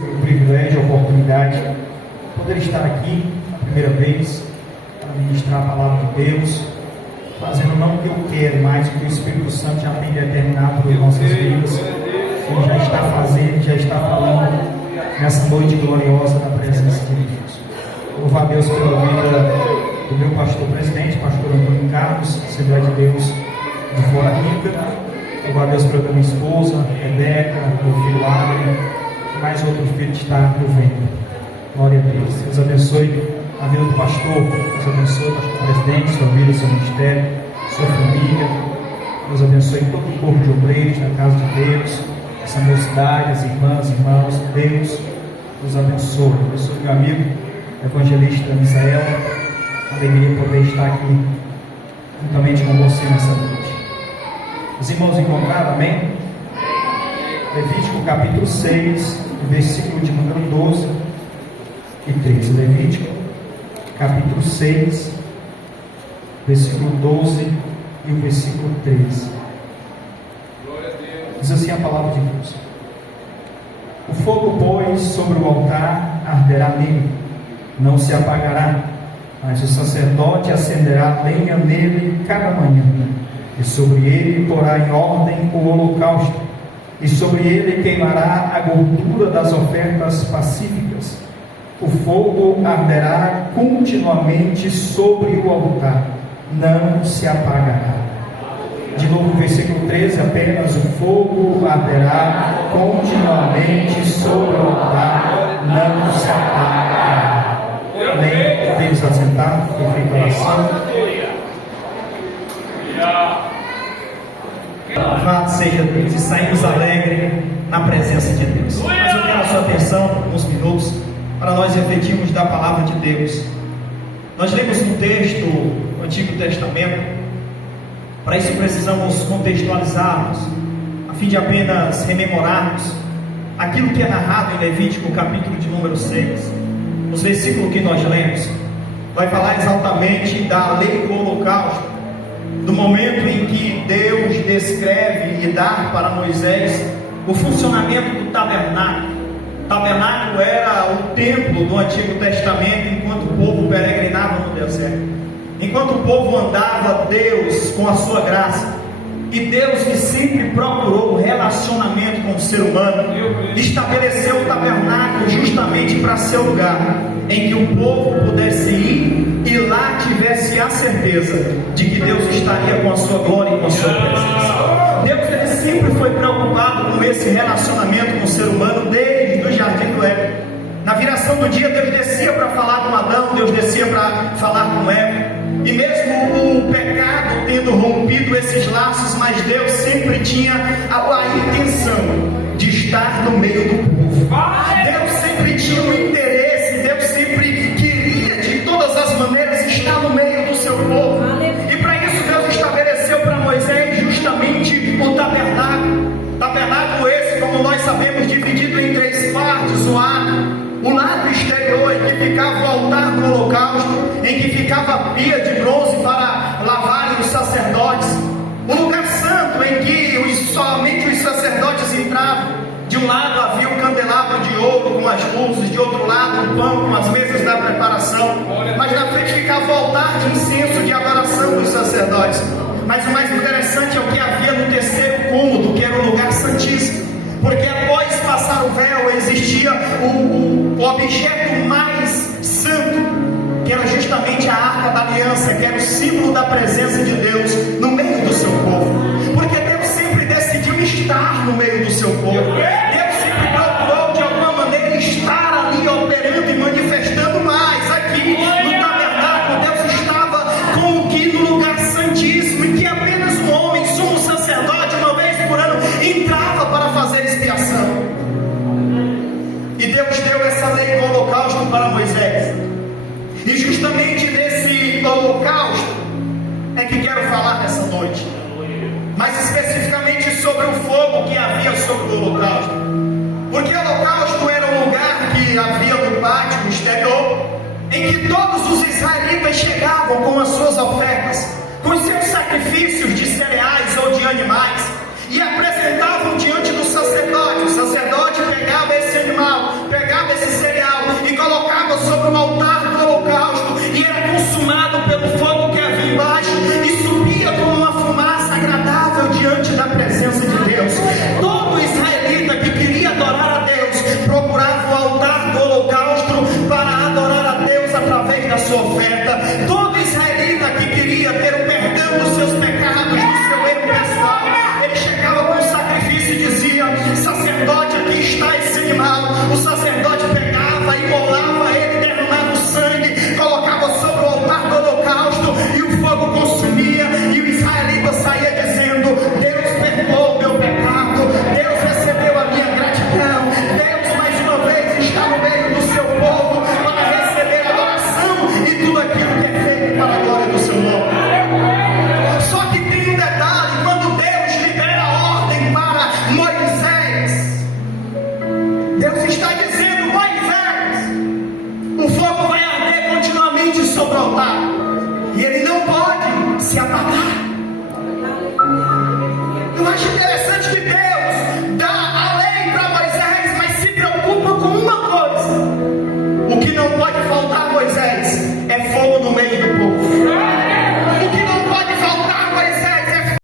pelo privilégio, a oportunidade de poder estar aqui a primeira vez para ministrar a palavra de Deus, fazendo não o que eu quero, mas o que o Espírito Santo já tem determinado para as nossas vidas. Ele já está fazendo, já está falando nessa noite gloriosa da presença de Deus. Louvar a Deus pela vida do meu pastor presidente, pastor Antônio Carlos, Assembleia de Deus de Fora Rica. Louvar a Deus pela minha esposa, Rebeca, meu filho Adriano, e mais outro filho que está no ventre. Glória a Deus. Deus abençoe a vida do pastor. Deus abençoe o pastor presidente, sua vida, seu ministério, sua família. Deus abençoe todo o corpo de obreiros na casa de Deus, essa mocidade, as irmãs, irmãos. Deus nos abençoe. Abençoe meu amigo, evangelista Misael. Alegria poder estar aqui juntamente com você nessa noite. Os irmãos encontraram, amém? Levítico capítulo 6, versículo de número 12 e 13. Levítico capítulo 6, versículo 12 e o versículo 13. Diz assim a palavra de Deus: o fogo, pois, sobre o altar arderá nele, não se apagará, mas o sacerdote acenderá lenha nele cada manhã, e sobre ele porá em ordem o holocausto, e sobre ele queimará a gordura das ofertas pacíficas. O fogo arderá continuamente sobre o altar, não se apagará. De novo, versículo 13, apenas: o fogo arderá continuamente sobre o altar, não se apagará. Amém. Podemos assentar, perfeita oração. Louvado seja Deus, e saímos alegres na presença de Deus. Mas eu quero a sua atenção por alguns minutos para nós refletirmos da palavra de Deus. Nós lemos um texto do Antigo Testamento. Para isso precisamos contextualizarmos, a fim de apenas rememorarmos aquilo que é narrado em Levítico capítulo de número 6. Os versículos que nós lemos vai falar exatamente da lei do holocausto, do momento em que Deus descreve e dá para Moisés o funcionamento do tabernáculo. O tabernáculo era o templo do Antigo Testamento enquanto o povo peregrinava no deserto. Enquanto o povo andava, Deus, com a sua graça, e Deus, que sempre procurou o relacionamento com o ser humano, estabeleceu o tabernáculo justamente para ser o lugar em que o povo pudesse ir e lá tivesse a certeza de que Deus estaria com a sua glória e com a sua presença. Deus, ele sempre foi preocupado com esse relacionamento com o ser humano desde o jardim do Éden. Na viração do dia, Deus descia para falar com Adão, Deus descia para falar com Eva. E mesmo o pecado tendo rompido esses laços, mas Deus sempre tinha a intenção de estar no meio do povo. Deus sempre tinha um interesse, Deus sempre queria de todas as maneiras estar no meio do seu povo. E para isso Deus estabeleceu para Moisés justamente o tabernáculo. Tabernáculo esse, como nós sabemos, dividido em 3 partes: o lado exterior, em que ficava o altar do holocausto, em que ficava a pia de bronze para lavarem os sacerdotes, o lugar santo, em que somente os sacerdotes entravam. De um lado havia um candelabro de ouro com as luzes, de outro lado um pão com as mesas da preparação, mas na frente ficava o altar de incenso de adoração dos sacerdotes. Mas o mais interessante é o que havia no terceiro cômodo, que era o lugar santíssimo, porque após passar o véu existia o objeto mais santo, que era justamente a Arca da Aliança, que era o símbolo da presença de Deus no meio do seu povo, porque Deus sempre decidiu estar no meio do seu povo. Deus sempre procurou de alguma maneira estar ali operando e manifestando mais. Aqui no tabernáculo, Deus estava como que no lugar santíssimo, em que apenas um homem, sumo sacerdote, uma vez por ano, entrava para fazer expiação. E Deus deu essa lei do holocausto para Moisés. E justamente nesse holocausto é que quero falar nessa noite, mais especificamente sobre o fogo que havia sobre o holocausto. Porque o holocausto era um lugar que havia no pátio exterior, em que todos os israelitas chegavam com as suas ofertas, com os seus sacrifícios de cereais ou de animais, e apresentavam diante do sacerdote. O sacerdote pegava esse animal, o sacerdote pegava, imolava ele, derramava o sangue, colocava sobre o altar do holocausto, e o fogo consumia, e o israelita saía dizendo: Deus perdoou o meu pecado, Deus recebeu a minha gratidão, Deus mais uma vez está no meio do seu povo para receber adoração e tudo aquilo que é feito para a glória do seu nome. Só que tem um detalhe: quando Deus libera a ordem para Moisés, Deus está dizendo: Moisés, o fogo vai arder continuamente sobre o altar, e ele não pode se apagar. Eu acho interessante